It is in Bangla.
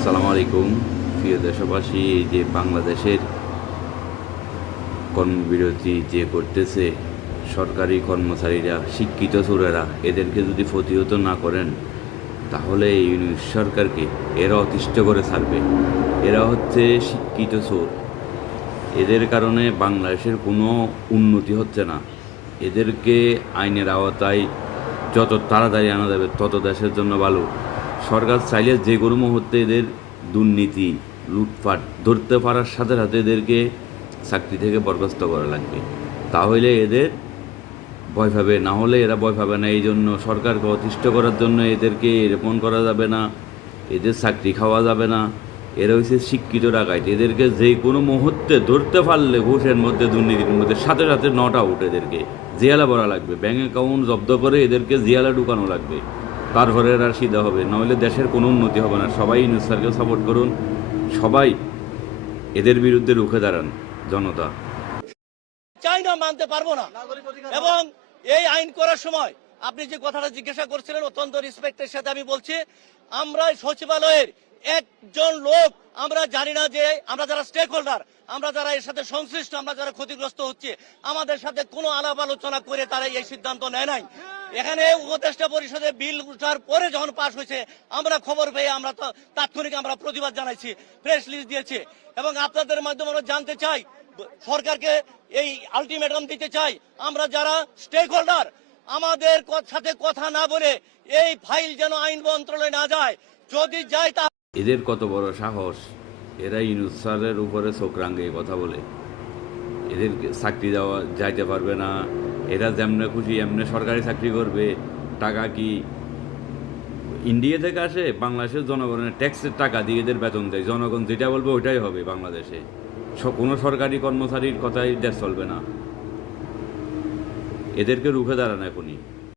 আসসালামু আলাইকুম। প্রিয় দেশবাসী যে বাংলাদেশের কর্মবিরতি যে করতেছে, সরকারি কর্মচারীরা, শিক্ষিত চোরেরা, এদেরকে যদি প্রতিহত না করেন, তাহলে ইউনিট সরকারকে এরা অতিষ্ঠ করে ছাড়বে। এরা হচ্ছে শিক্ষিত চোর। এদের কারণে বাংলাদেশের কোনো উন্নতি হচ্ছে না। এদেরকে আইনের আওতায় যত তাড়াতাড়ি আনা যাবে, তত দেশের জন্য ভালো। সরকার চাইলে যে কোনো মুহূর্তে এদের দুর্নীতি, লুটপাট ধরতে পারার সাথে সাথে এদেরকে চাকরি থেকে বরখাস্ত করা লাগবে। তাহলে এদের ভয় পাবে, না হলে এরা ভয় পাবে না। এই জন্য সরকারকে অতিষ্ঠ করার জন্য এদেরকে এরপণ করা যাবে না, এদের চাকরি খাওয়া যাবে না। এরা হচ্ছে শিক্ষিত ডাকাইত। এদেরকে যে কোনো মুহূর্তে ধরতে পারলে ঘুষের মধ্যে, দুর্নীতির মধ্যে, সাথে সাথে নট আউট এদেরকে। জিয়ালা ভরা লাগবে ব্যাঙ্ক অ্যাকাউন্ট জব্দ করে এদেরকে জিয়ালা ঢুকানো লাগবে। তারপরে এরা সিধা হবে, নাহলে দেশের কোনো উন্নতি হবে না। সবাই ইউনুস স্যারকে সাপোর্ট করুন। সবাই এদের বিরুদ্ধে রুখে দাঁড়ান, জনতা। চাই না, মানতে পারব না। এবং এই আইন করার সময় আপনি যে কথাটা জিজ্ঞাসা করছিলেন, অত্যন্ত সাথে আমি বলছি, আমরা সচিবালয়ের একজন লোক, আমরা জানি না যে আমরা যারা স্টেক হোল্ডার আমরা যারা এর সাথে সংশ্লিষ্ট, আমরা যারা ক্ষতিগ্রস্ত হচ্ছে, আমাদের সাথে কোনো আলাপ আলোচনা করে তারা এই সিদ্ধান্ত নেয় নাই। এখানে উপদেষ্টা পরিষদে বিল উঠার পরে যখন পাশ হয়েছে, আমরা খবর পেয়ে আমরা তো তাৎক্ষণিক আমরা প্রতিবাদ জানাইছি প্রেস লিস্ট দিয়েছি। এবং আপনাদের মাধ্যমে আমরা জানতে চাই, সরকারকে এই আলটিমেটাম দিতে চাই, আমরা যারা স্টেক হোল্ডার আমাদের সাথে কথা না বলে এই ফাইল যেন আইন মন্ত্রণালয়ে না যায়। যদি যায় তা এদের কত বড় সাহস? এরা ইউনুস স্যারের উপরে চোখ রাঙ্গে কথা বলে। এদের চাকরি দেওয়া যাইতে পারবে না। এরা যেমনে খুশি, এমনি সরকারি চাকরি করবে। টাকা কি ইন্ডিয়া থেকে আসে, বাংলাদেশের জনগণের ট্যাক্সের টাকা দিয়ে এদের বেতন দেয়। জনগণ যেটা বলবে ওইটাই হবে বাংলাদেশে। কোনো সরকারি কর্মচারীর কথাই দেশ চলবে না। এদেরকে রুখে দাঁড়ান এখনই।